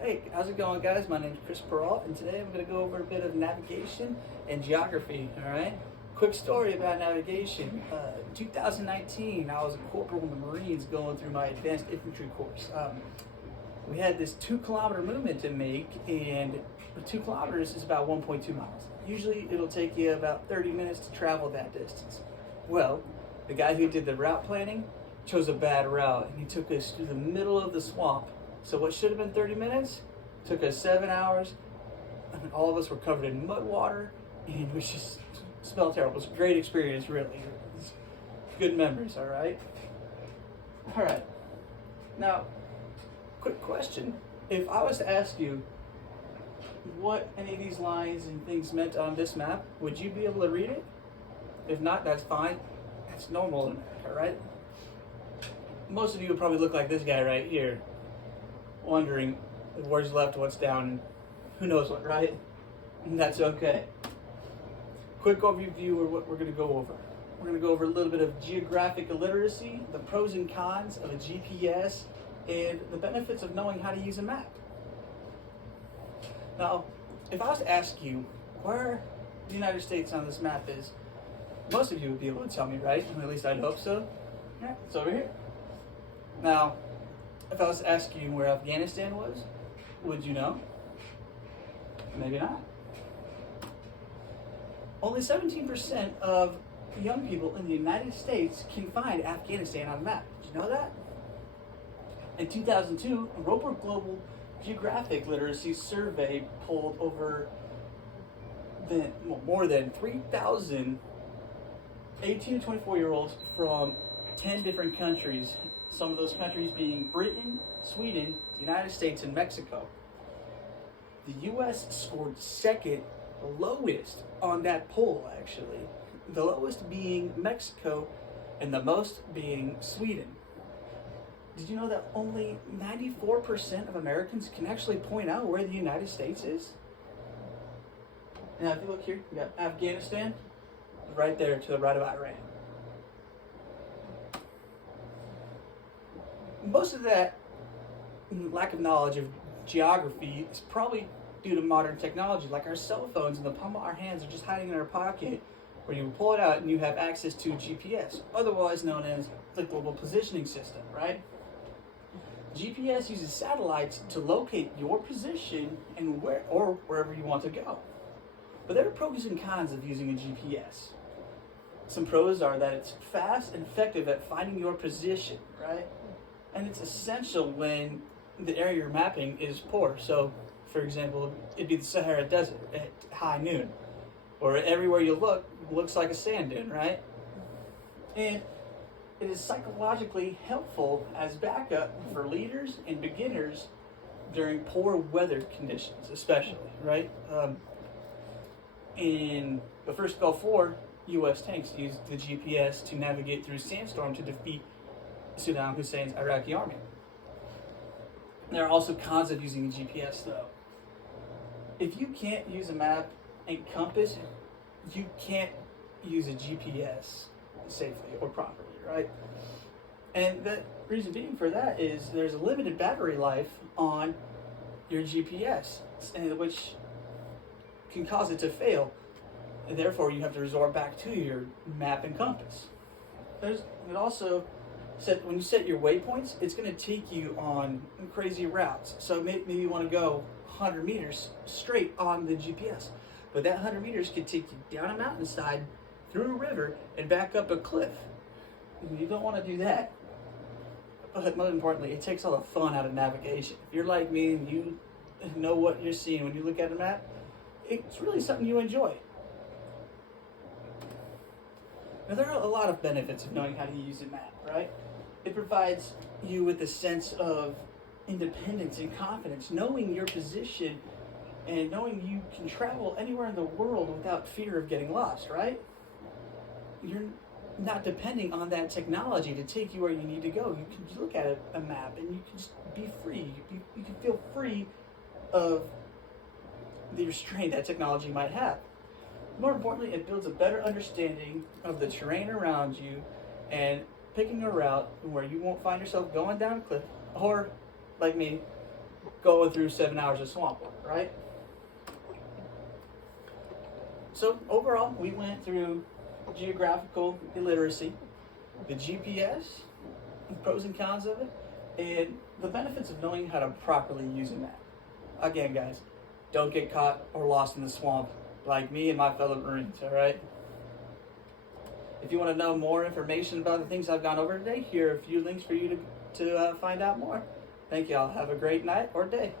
Hey, how's it going, guys? My name is Chris Peralt, and today I'm going to go over a bit of navigation and geography, all right? Quick story about navigation. In 2019, I was a corporal in the Marines going through my advanced infantry course. We had this 2 kilometer movement to make, and 2 kilometers is about 1.2 miles. Usually, it'll take you about 30 minutes to travel that distance. Well, the guy who did the route planning chose a bad route, and he took us through the middle of the swamp. So what should have been 30 minutes took us 7 hours, and all of us were covered in mud water, and it was just smelled terrible. It was a great experience, really. It's good memories, all right? All right. Now, quick question. If I was to ask you what any of these lines and things meant on this map, would you be able to read it? If not, that's fine. That's normal in America, right? Most of you would probably look like this guy right here, wondering where's left, what's down, and who knows what, right? And that's okay. Quick overview of what we're going to go over. We're going to go over a little bit of geographic illiteracy, the pros and cons of a GPS, and the benefits of knowing how to use a map. Now, if I was to ask you where the United States on this map is, most of you would be able to tell me, right? At least I'd hope so. Yeah, it's over here. Now, if I was to ask you where Afghanistan was, would you know? Maybe not. Only 17% of young people in the United States can find Afghanistan on the map. Did you know that? In 2002, a Roper Global Geographic Literacy Survey polled more than 3,000 18 to 24-year-olds from 10 different countries, some of those countries being Britain, Sweden, the United States, and Mexico. The U.S. scored second lowest on that poll, actually. The lowest being Mexico and the most being Sweden. Did you know that only 94% of Americans can actually point out where the United States is? Now, if you look here, we got Afghanistan, right there to the right of Iran. Most of that lack of knowledge of geography is probably due to modern technology, like our cell phones in the palm of our hands are just hiding in our pocket, where you pull it out and you have access to GPS, otherwise known as the Global Positioning System, right? GPS uses satellites to locate your position and wherever you want to go. But there are pros and cons of using a GPS. Some pros are that it's fast and effective at finding your position, right? And it's essential when the area you're mapping is poor. So, for example, it'd be the Sahara Desert at high noon, or everywhere you look looks like a sand dune, right? And it is psychologically helpful as backup for leaders and beginners during poor weather conditions, especially, right? In the first Gulf War, U.S. tanks used the GPS to navigate through sandstorm to defeat Saddam Hussein's Iraqi army. There are also cons of using a GPS, though. If you can't use a map and compass, you can't use a GPS safely or properly, right? And the reason being for that is there's a limited battery life on your GPS, which can cause it to fail, and therefore you have to resort back to your map and compass. It also said when you set your waypoints, it's going to take you on crazy routes. So maybe you want to go 100 meters straight on the GPS, but that 100 meters could take you down a mountainside, through a river, and back up a cliff. You don't want to do that. But most importantly, it takes all the fun out of navigation. If you're like me and you know what you're seeing when you look at a map, it's really something you enjoy. Now, there are a lot of benefits of knowing how to use a map, right? It provides you with a sense of independence and confidence, knowing your position and knowing you can travel anywhere in the world without fear of getting lost, right? You're not depending on that technology to take you where you need to go. You can look at a map and you can just be free. You can feel free of the restraint that technology might have. More importantly, it builds a better understanding of the terrain around you and picking a route where you won't find yourself going down a cliff or, like me, going through 7 hours of swamp water, right? So overall, we went through geographical illiteracy, the GPS, the pros and cons of it, and the benefits of knowing how to properly use a map. Again, guys, don't get caught or lost in the swamp like me and my fellow Marines, all right? If you want to know more information about the things I've gone over today, here are a few links for you to find out more. Thank y'all. Have a great night or day.